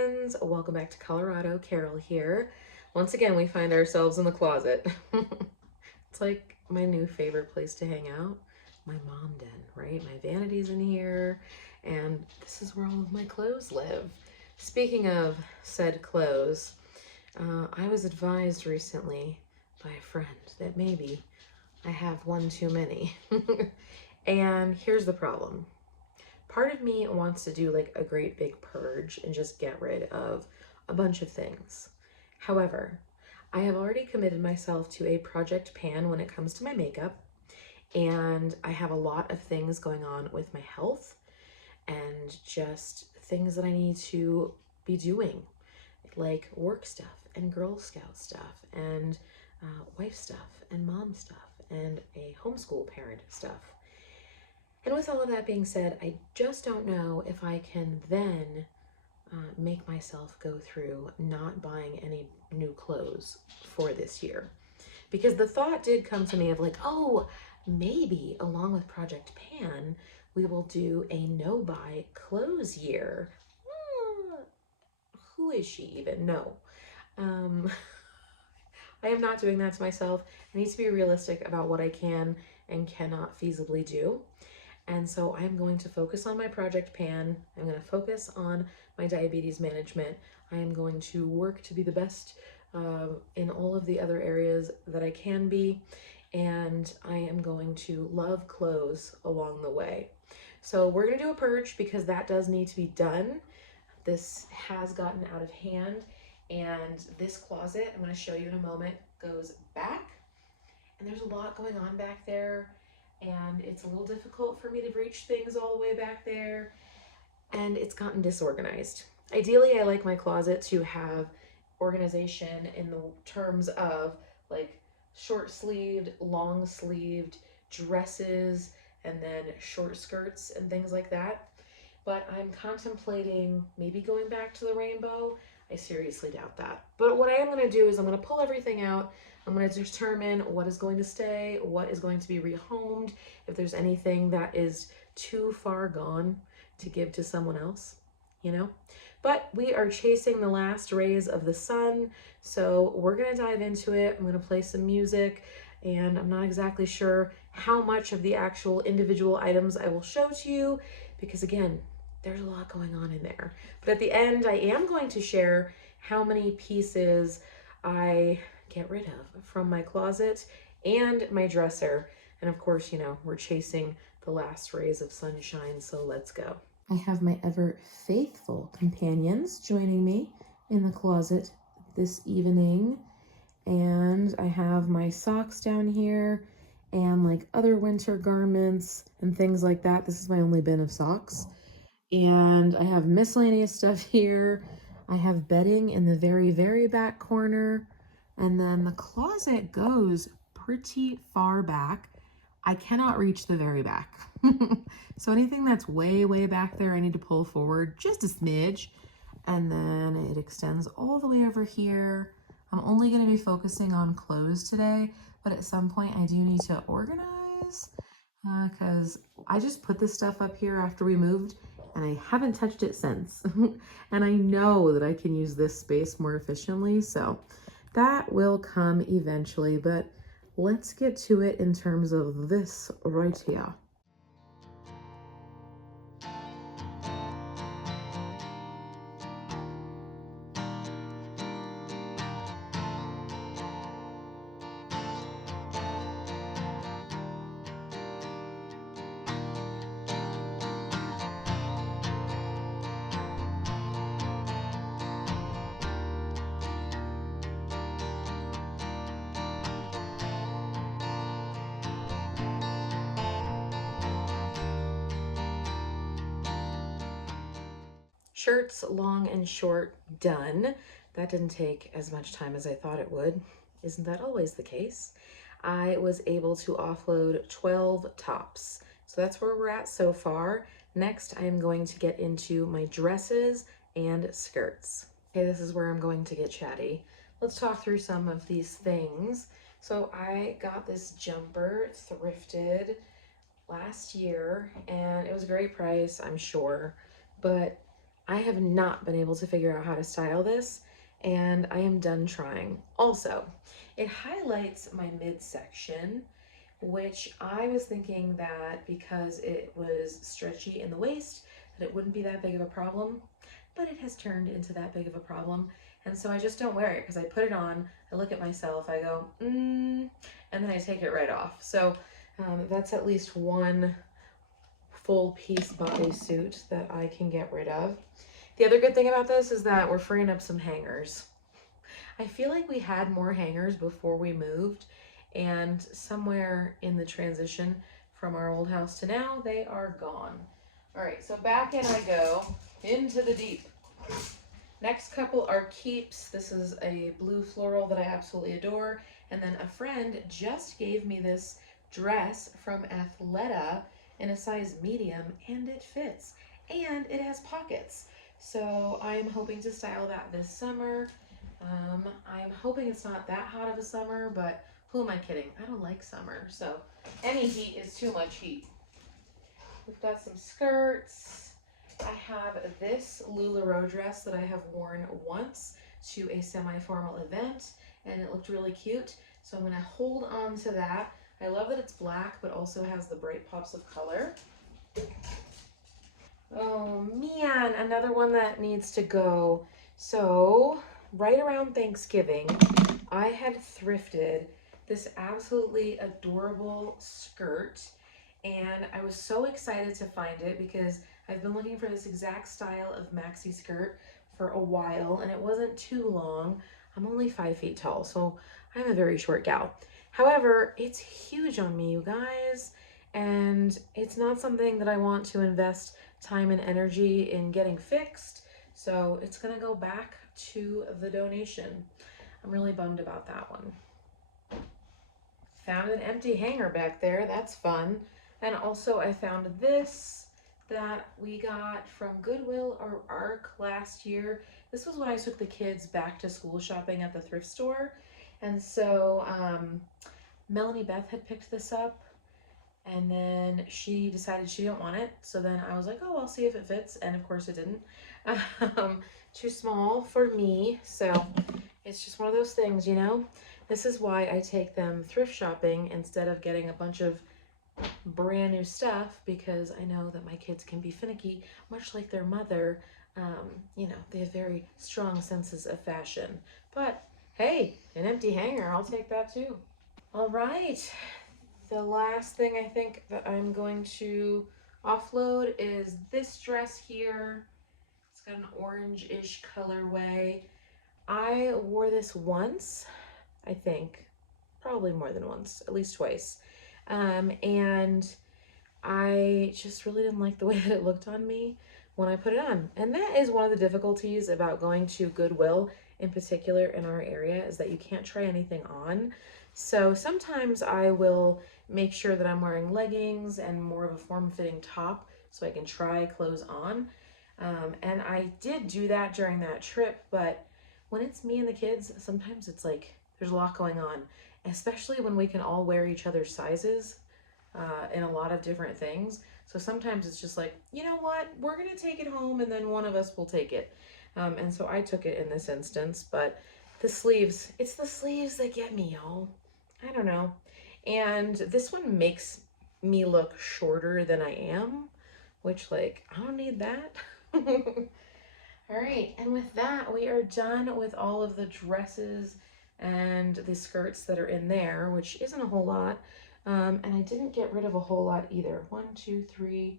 friends, welcome back to Colorado. Carol here. Once again, we find ourselves in the closet. It's like my new favorite place to hang out. My mom den, right? My vanity's in here, and this is where all of my clothes live. Speaking of said clothes, I was advised recently by a friend that maybe I have one too many. And here's the problem. Part of me wants to do like a great big purge and just get rid of a bunch of things. However, I have already committed myself to a project pan when it comes to my makeup, and I have a lot of things going on with my health and just things that I need to be doing, like work stuff and Girl Scout stuff and wife stuff and mom stuff and a homeschool parent stuff. And with all of that being said, I just don't know if I can then make myself go through not buying any new clothes for this year. Because the thought did come to me of like, oh, maybe along with Project Pan, we will do a no buy clothes year. Who is she even? No. Um, I am not doing that to myself. I need to be realistic about what I can and cannot feasibly do. And so I'm going to focus on my Project Pan. I'm going to focus on my diabetes management. I am going to work to be the best in all of the other areas that I can be. And I am going to love clothes along the way. So we're going to do a purge because that does need to be done. This has gotten out of hand. And this closet, I'm going to show you in a moment, goes back. And there's a lot going on back there. And it's a little difficult for me to reach things all the way back there, and it's gotten disorganized. Ideally, I like my closet to have organization in the terms of like short sleeved, long sleeved dresses, and then short skirts and things like that. But I'm contemplating maybe going back to the rainbow. I seriously doubt that. But what I am going to do is I'm going to pull everything out. I'm going to determine what is going to stay, what is going to be rehomed, if there's anything that is too far gone to give to someone else, you know? But we are chasing the last rays of the sun, so we're going to dive into it. I'm going to play some music, and I'm not exactly sure how much of the actual individual items I will show to you, because again, there's a lot going on in there. But at the end, I am going to share how many pieces I get rid of from my closet and my dresser. And of course, you know, we're chasing the last rays of sunshine, so let's go. I have my ever faithful companions joining me in the closet this evening. And I have my socks down here and like other winter garments and things like that. This is my only bin of socks. And I have miscellaneous stuff here. I have bedding in the very, very back corner. And then the closet goes pretty far back. I cannot reach the very back. So anything that's way, way back there, I need to pull forward just a smidge. And then it extends all the way over here. I'm only going to be focusing on clothes today, but at some point I do need to organize because I just put this stuff up here after we moved and I haven't touched it since. And I know that I can use this space more efficiently, so that will come eventually, but let's get to it in terms of this right here. Shirts, long and short, done. That didn't take as much time as I thought it would. Isn't that always the case? I was able to offload 12 tops. So that's where we're at so far. Next, I am going to get into my dresses and skirts. Okay, this is where I'm going to get chatty. Let's talk through some of these things. So I got this jumper thrifted last year and it was a great price, I'm sure, but I have not been able to figure out how to style this, and I am done trying. Also, it highlights my midsection, which I was thinking that because it was stretchy in the waist, that it wouldn't be that big of a problem, but it has turned into that big of a problem. And so I just don't wear it because I put it on, I look at myself, I go, and then I take it right off. So that's at least one full piece bodysuit that I can get rid of. The other good thing about this is that we're freeing up some hangers. I feel like we had more hangers before we moved, and somewhere in the transition from our old house to now, they are gone. All right, so back in I go, into the deep. Next couple are keeps. This is a blue floral that I absolutely adore. And then a friend just gave me this dress from Athleta in a size medium, and it fits. And it has pockets. So I'm hoping to style that this summer. I'm hoping it's not that hot of a summer, but who am I kidding? I don't like summer, so any heat is too much heat. We've got some skirts. I have this LuLaRoe dress that I have worn once to a semi-formal event, and it looked really cute. So I'm gonna hold on to that. I love that it's black, but also has the bright pops of color. Oh man, another one that needs to go. So right around Thanksgiving, I had thrifted this absolutely adorable skirt, and I was so excited to find it because I've been looking for this exact style of maxi skirt for a while, and it wasn't too long. I'm only 5 feet tall, so I'm a very short gal. However, it's huge on me, you guys, and it's not something that I want to invest time and energy in getting fixed, so it's gonna go back to the donation. I'm really bummed about that one. Found an empty hanger back there, that's fun. And also I found this that we got from Goodwill or ARC last year. This was when I took the kids back to school shopping at the thrift store. And so Melanie Beth had picked this up, and then she decided she didn't want it. So then I was like, oh, I'll see if it fits. And of course it didn't. Too small for me. So it's just one of those things, you know? This is why I take them thrift shopping instead of getting a bunch of brand new stuff, because I know that my kids can be finicky, much like their mother. You know, they have very strong senses of fashion. But hey, an empty hanger, I'll take that too. All right. The last thing I think that I'm going to offload is this dress here. It's got an orange-ish colorway. I wore this once, I think, probably more than once, at least twice. And I just really didn't like the way that it looked on me when I put it on. And that is one of the difficulties about going to Goodwill in particular in our area, is that you can't try anything on. So sometimes I will make sure that I'm wearing leggings and more of a form-fitting top so I can try clothes on. And I did do that during that trip, but when it's me and the kids, sometimes it's like there's a lot going on, especially when we can all wear each other's sizes in a lot of different things. So sometimes it's just like, you know what, we're gonna take it home and then one of us will take it. And so I took it in this instance, but the sleeves, it's the sleeves that get me, y'all. I don't know. And this one makes me look shorter than I am, which, like, I don't need that. All right, and with that, we are done with all of the dresses and the skirts that are in there, which isn't a whole lot. And I didn't get rid of a whole lot either. 1, 2, 3,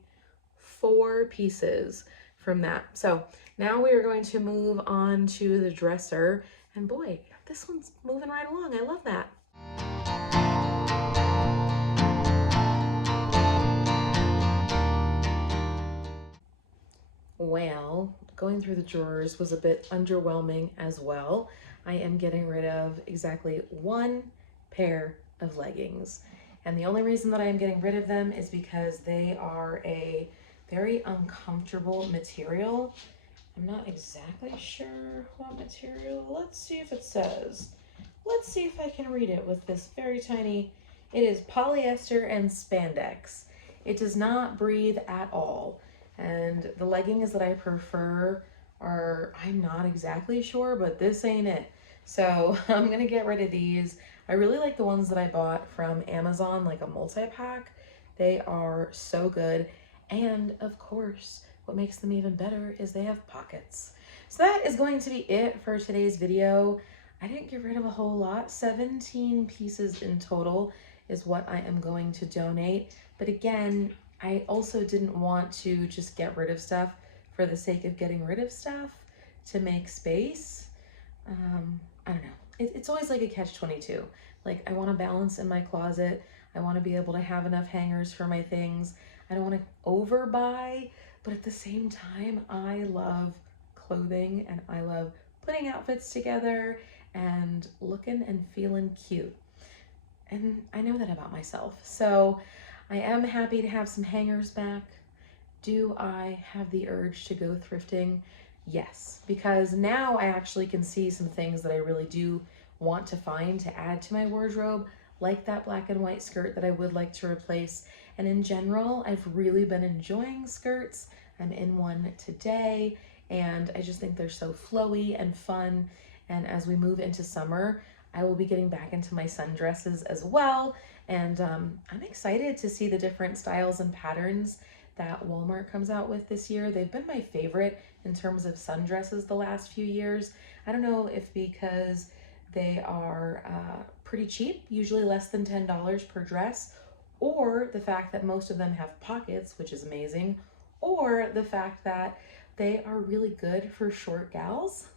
4 pieces from that. So now we are going to move on to the dresser. And boy, this one's moving right along. I love that. Well, going through the drawers was a bit underwhelming as well. I am getting rid of exactly 1 pair of leggings. And the only reason that I am getting rid of them is because they are a very uncomfortable material. I'm not exactly sure what material. Let's see if it says. Let's see if I can read it with this very tiny. It is polyester and spandex. It does not breathe at all. And the leggings that I prefer are, I'm not exactly sure, but this ain't it. So I'm gonna get rid of these. I really like the ones that I bought from Amazon, like a multi-pack. They are so good. And of course, what makes them even better is they have pockets. So that is going to be it for today's video. I didn't get rid of a whole lot. 17 pieces in total is what I am going to donate. But again, I also didn't want to just get rid of stuff for the sake of getting rid of stuff to make space. I don't know. It's always like a catch-22. Like, I want to balance in my closet. I want to be able to have enough hangers for my things. I don't want to overbuy, but at the same time, I love clothing and I love putting outfits together and looking and feeling cute. And I know that about myself. So I am happy to have some hangers back. Do I have the urge to go thrifting? Yes, because now I actually can see some things that I really do want to find to add to my wardrobe, like that black and white skirt that I would like to replace. And in general, I've really been enjoying skirts. I'm in one today, and I just think they're so flowy and fun. And as we move into summer, I will be getting back into my sundresses as well. And I'm excited to see the different styles and patterns that Walmart comes out with this year. They've been my favorite in terms of sundresses the last few years. I don't know if because they are pretty cheap, usually less than $10 per dress, or the fact that most of them have pockets, which is amazing, or the fact that they are really good for short gals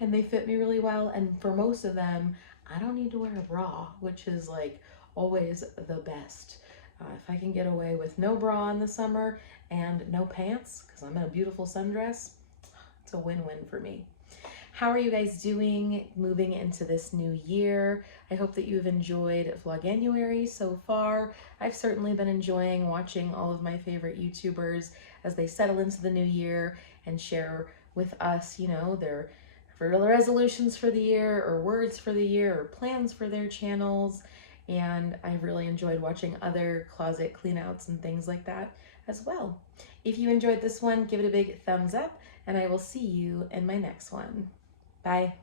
and they fit me really well. And for most of them, I don't need to wear a bra, which is like always the best. If I can get away with no bra in the summer and no pants, because I'm in a beautiful sundress, it's a win-win for me. How are you guys doing moving into this new year? I hope that you've enjoyed Vloganuary so far. I've certainly been enjoying watching all of my favorite YouTubers as they settle into the new year and share with us, you know, their resolutions for the year or words for the year or plans for their channels. And I've really enjoyed watching other closet cleanouts and things like that as well. If you enjoyed this one, give it a big thumbs up, and I will see you in my next one. Bye.